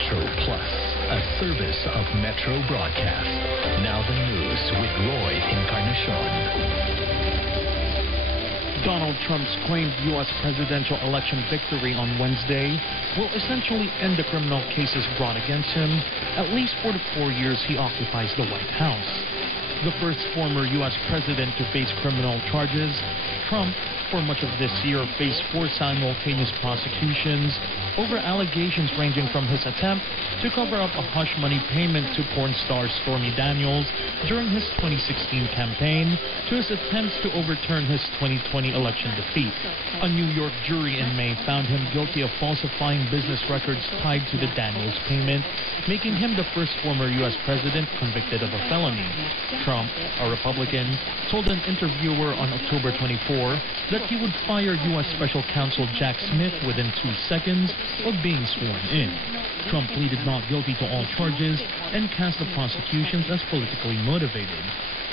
Metro Plus, a service of Metro Broadcast. Now the news with Roy Encarnacion. Donald Trump's claimed U.S. presidential election victory on Wednesday will essentially end the criminal cases brought against him, at least for the 4 years he occupies the White House. The first former U.S. president to face criminal charges, Trump, for much of this year, faced 4 simultaneous prosecutions over allegations ranging from his attempt to cover up a hush money payment to porn star Stormy Daniels during his 2016 campaign to his attempts to overturn his 2020 election defeat. A New York jury in May found him guilty of falsifying business records tied to the Daniels payment, making him the first former U.S. president convicted of a felony. Trump, a Republican, told an interviewer on October 24 that he would fire U.S. Special Counsel Jack Smith within 2 seconds of being sworn in. Trump pleaded not guilty to all charges and cast the prosecutions as politically motivated.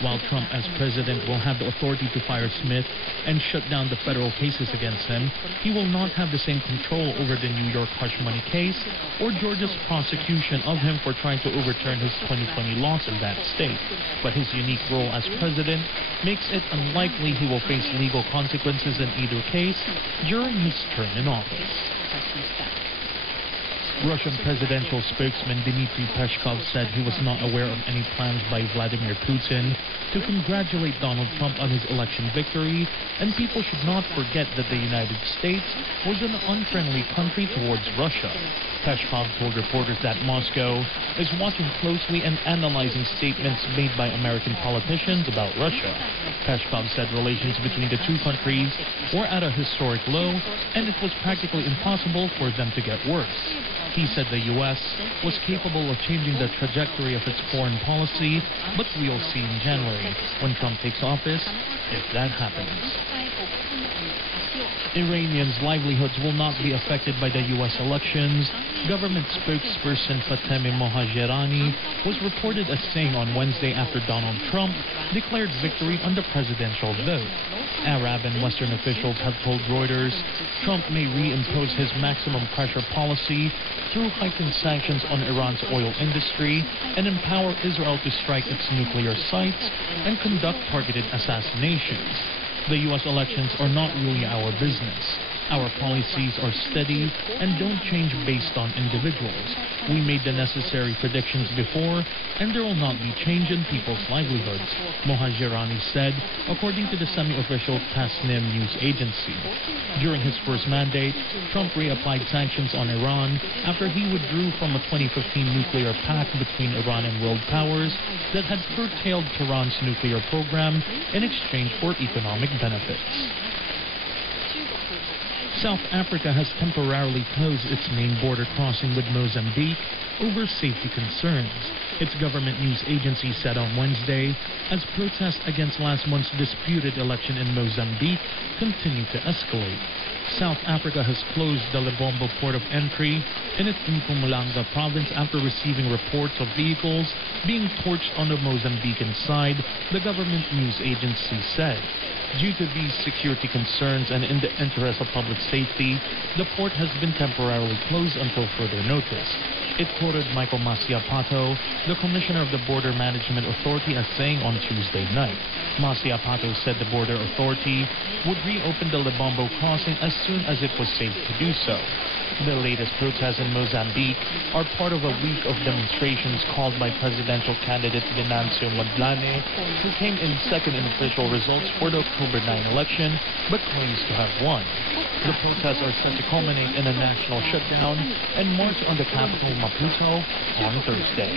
While Trump as president will have the authority to fire Smith and shut down the federal cases against him, he will not have the same control over the New York hush money case or Georgia's prosecution of him for trying to overturn his 2020 loss in that state. But his unique role as president makes it unlikely he will face legal consequences in either case during his term in office. Russian presidential spokesman Dmitry Peskov said he was not aware of any plans by Vladimir Putin to congratulate Donald Trump on his election victory, and people should not forget that the United States was an unfriendly country towards Russia. Peskov told reporters that Moscow is watching closely and analyzing statements made by American politicians about Russia. Peskov said relations between the two countries were at a historic low, and it was practically impossible for them to get worse. He said the U.S. was capable of changing the trajectory of its foreign policy, but we'll see in January, when Trump takes office, if that happens. Iranians' livelihoods will not be affected by the U.S. elections. Government spokesperson Fatemi Mohajerani was reported as saying on Wednesday after Donald Trump declared victory on the presidential vote. Arab and Western officials have told Reuters Trump may reimpose his maximum pressure policy through heightened sanctions on Iran's oil industry and empower Israel to strike its nuclear sites and conduct targeted assassinations. The U.S. elections are not really our business. Our policies are steady and don't change based on individuals. We made the necessary predictions before, and there will not be change in people's livelihoods, Mohajerani said, according to the semi-official Tasnim news agency. During his first mandate, Trump reapplied sanctions on Iran after he withdrew from a 2015 nuclear pact between Iran and world powers that had curtailed Tehran's nuclear program in exchange for economic benefits. South Africa has temporarily closed its main border crossing with Mozambique over safety concerns, its government news agency said on Wednesday, as protests against last month's disputed election in Mozambique continue to escalate. South Africa has closed the Lebombo port of entry in its Mpumalanga province after receiving reports of vehicles being torched on the Mozambican side, the government news agency said. Due to these security concerns and in the interest of public safety, the port has been temporarily closed until further notice. It quoted Michael Masiapato, the commissioner of the Border Management Authority, as saying on Tuesday night. Masiapato said the border authority would reopen the Lebombo crossing as soon as it was safe to do so. The latest protests in Mozambique are part of a week of demonstrations called by presidential candidate Venancio Mondlane, who came in second in official results for the October 9 election, but claims to have won. The protests are set to culminate in a national shutdown and march on the capital Maputo on Thursday.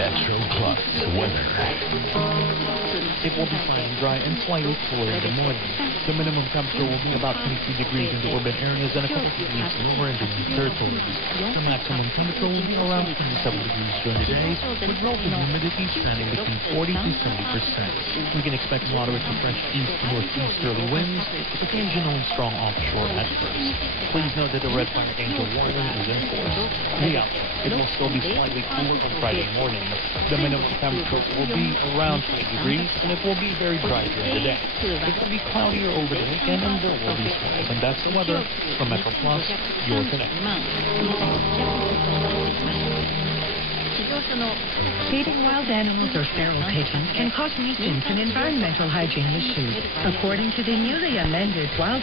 Metro Plus weather. It will be fine and dry and slightly cooler in the morning. The minimum temperature will be about 22 degrees in the urban areas and a couple of degrees lower in the new territories. The maximum temperature will be around 27 degrees during the day, with relative humidity standing between 40 to 70%. We can expect moderate to fresh east to northeasterly winds, occasionally strong offshore at first. Please note that the red fire danger warning is in force. The outlook, it will still be slightly cooler on Friday morning. The minimum temperature will be around 20 degrees, and it will be very dry during the day. It will be cloudier over the weekend, and there will be squalls. And that's the weather from Metro Plus, your connection. Feeding wild animals or feral pigeons can cause nuisance and environmental hygiene issues. According to the newly amended Wild